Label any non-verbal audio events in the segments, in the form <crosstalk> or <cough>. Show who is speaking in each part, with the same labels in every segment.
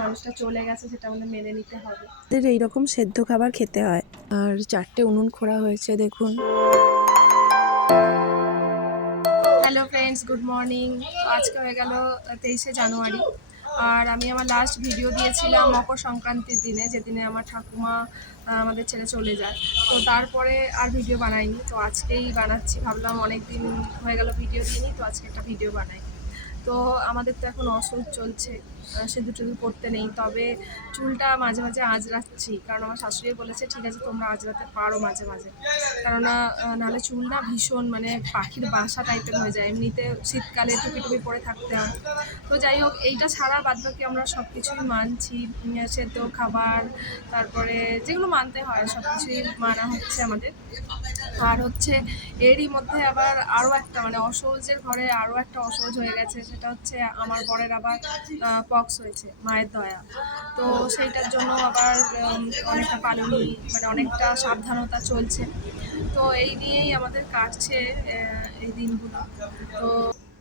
Speaker 1: মানুষটা চলে গেছে সেটা আমাদের মেনে নিতে হবে।
Speaker 2: আমাদের এইরকম সেদ্ধ খাবার খেতে হয়। আর চারটে উনুন খোড়া হয়েছে দেখুন।
Speaker 1: হ্যালো ফ্রেন্ডস গুড মর্নিং আজকে হয়ে গেল তেইশে জানুয়ারি। আর আমি আমার লাস্ট ভিডিও দিয়েছিলাম মকর সংক্রান্তির দিনে যেদিনে আমার ঠাকুমা আমাদের ছেড়ে চলে যায়। তো তারপরে আর ভিডিও বানাইনি। তো আজকেই বানাচ্ছি ভাবলাম অনেক দিন হয়ে গেল ভিডিও দিইনি তো আজকে একটা ভিডিও বানাই। তো আমাদের তো এখন অসুখ চলছে সিঁদুর টিঁদুর করতে নেই। তবে চুলটা মাঝে মাঝে আঁচড়াচ্ছি, কারণ আমার শাশুড়ি বলেছে, ঠিক আছে, তোমরা আঁচড়াতে পারো মাঝে মাঝে। কেননা নাহলে চুল না ভীষণ মানে পাখির বাসা টাইপের হয়ে যায়। এমনিতে শীতকালে টুপি টুপি পরে থাকতে হয়। তো যাই হোক, এইটা ছাড়া বাদ বাকি আমরা সব কিছুই মানছি সেদ্ধ খাবার, তারপরে যেগুলো মানতে হয় সব কিছুই মানা হচ্ছে আমাদের। আর হচ্ছে এরই মধ্যে আবার আরও একটা মানে অসহজের ঘরে আরও একটা অসহজ হয়ে গেছে, সেটা হচ্ছে আমার বরের আবার পক্স হয়েছে, মায়ের দয়া। তো সেইটার জন্য আবার অনেকটা পালনি মানে অনেকটা সাবধানতা চলছে। তো এই নিয়েই আমাদের কাটছে এই দিনগুলো। তো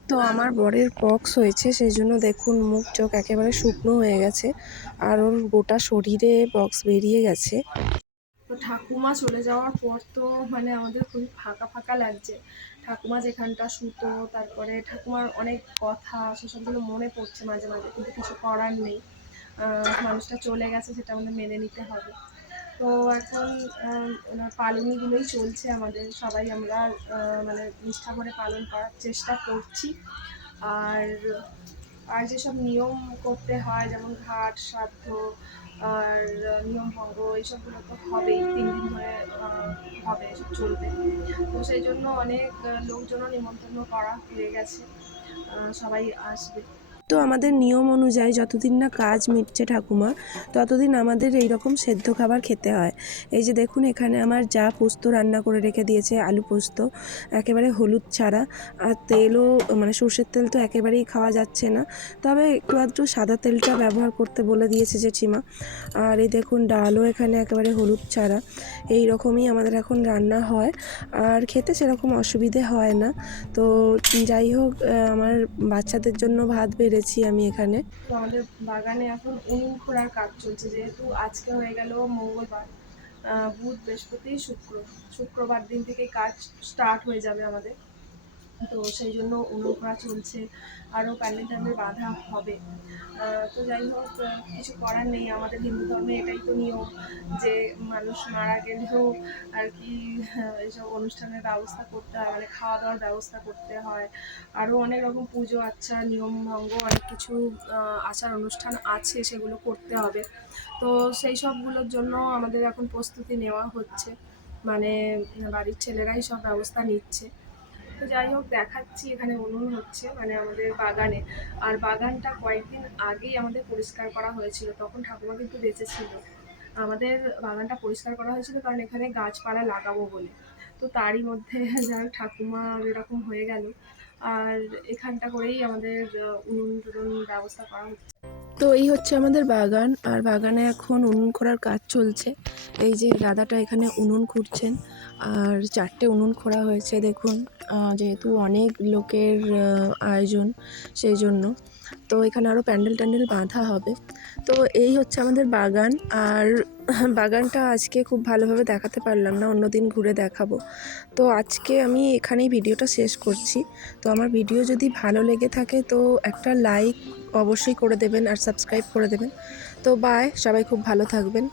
Speaker 2: তো আমার বরের পক্স হয়েছে, সেই জন্য দেখুন মুখ চোখ একেবারে শুকনো হয়ে গেছে, আর ওর গোটা শরীরে পক্স বেরিয়ে গেছে।
Speaker 1: ঠাকুমা চলে যাওয়ার পর তো মানে আমাদের খুবই ফাঁকা ফাঁকা লাগছে। ঠাকুমা যেখানটা শুতো তারপরে ঠাকুমার অনেক কথা সেসবগুলো মনে পড়ছে মাঝে মাঝে, কিন্তু কিছু করার নেই। মানুষটা চলে গেছে, সেটা আমাদের মেনে নিতে হবে। তো এখন পালনীগুলোই চলছে আমাদের। সবাই আমরা মানে নিষ্ঠা করে পালন করার চেষ্টা করছি। আর আর যেসব নিয়ম করতে হয়, যেমন ঘাট শ্রাদ্ধ আর নিয়ম ভঙ্গ, এইসবগুলো তো হবেই, তিন দিন ধরে হবে, এসব চলবে। তো সেই জন্য অনেক লোকজনও নিমন্ত্রণ করা হয়ে গেছে। সবাই আসবে।
Speaker 2: তো আমাদের নিয়ম অনুযায়ী যতদিন না কাজ মিটছে ঠাকুমা, ততদিন আমাদের এই রকম সেদ্ধ খাবার খেতে হয়। এই যে দেখুন, এখানে আমার যা পোস্ত রান্না করে রেখে দিয়েছে, আলু পোস্ত, একেবারে হলুদ ছাড়া। আর তেলও মানে সর্ষের তেল তো একেবারেই খাওয়া যাচ্ছে না। তবে একটু আধটু সাদা তেলটা ব্যবহার করতে বলে দিয়েছে জেঠিমা। আর এই দেখুন, ডালও এখানে একেবারে হলুদ ছাড়া। এই রকমই আমাদের এখন রান্না হয়। আর খেতে সেরকম অসুবিধে হয় না। তো যাই হোক আমার বাচ্চাদের জন্য ভাত বেড়েছি আমি এখানে।
Speaker 1: আমাদের বাগানে এখন উনুন খোঁড়ার কাজ চলছে, যেহেতু আজকে হয়ে গেল মঙ্গলবার বুধ, বৃহস্পতি, শুক্র। শুক্রবার দিন থেকে কাজ স্টার্ট হয়ে যাবে আমাদের। তো সেই জন্য উনুন খোঁড়া চলছে, আরও প্যান্ডেল ট্যান্ডেল বাঁধা হবে। তো যাই হোক কিছু করার নেই, আমাদের হিন্দু ধর্মে এটাই তো নিয়ম যে মানুষ মারা গেলেও আর কি এইসব অনুষ্ঠানের ব্যবস্থা করতে হয় মানে খাওয়া দাওয়ার ব্যবস্থা করতে হয়। আরও অনেক রকম পুজো আচ্ছা নিয়ম ভঙ্গ, অনেক কিছু আচার অনুষ্ঠান আছে, সেগুলো করতে হবে। তো সেই সবগুলোর জন্য আমাদের এখন প্রস্তুতি নেওয়া হচ্ছে। মানে বাড়ির ছেলেরাই সব ব্যবস্থা নিচ্ছে। তো যাই হোক, দেখাচ্ছি এখানে উনুন হচ্ছে মানে আমাদের বাগানে। আর বাগানটা কয়েকদিন আগেই আমাদের পরিষ্কার করা হয়েছিল, তখন ঠাকুমা কিন্তু বেঁচে ছিল আমাদের বাগানটা পরিষ্কার করা হয়েছিল কারণ এখানে গাছপালা লাগাবো বলে। তো তারই মধ্যে <laughs> যার ঠাকুমা এরকম হয়ে গেল। আর এখানটা করেই আমাদের উনুন টুনুন ব্যবস্থা করা হচ্ছে।
Speaker 2: তো এই হচ্ছে আমাদের বাগান, আর বাগানে এখন উনুন করার কাজ চলছে। এই যে দাদাটা এখানে উনুন খুঁড়ছেন, আর চারটে উনুন খোঁড়া হয়েছে, দেখুন। যেহেতু অনেক লোকের আয়োজন সেই জন্য। তো এখানে আরও প্যান্ডেল ট্যান্ডেল বাঁধা হবে। তো এই হচ্ছে আমাদের বাগান। আর বাগানটা আজকে খুব ভালোভাবে দেখাতে পারলাম না অন্যদিন ঘুরে দেখাবো। তো আজকে আমি এখানেই ভিডিওটা শেষ করছি। তো আমার ভিডিও যদি ভালো লেগে থাকে তো একটা লাইক অবশ্যই করে দেবেন আর সাবস্ক্রাইব করে দেবেন। তো বাই, সবাই খুব ভালো থাকবেন।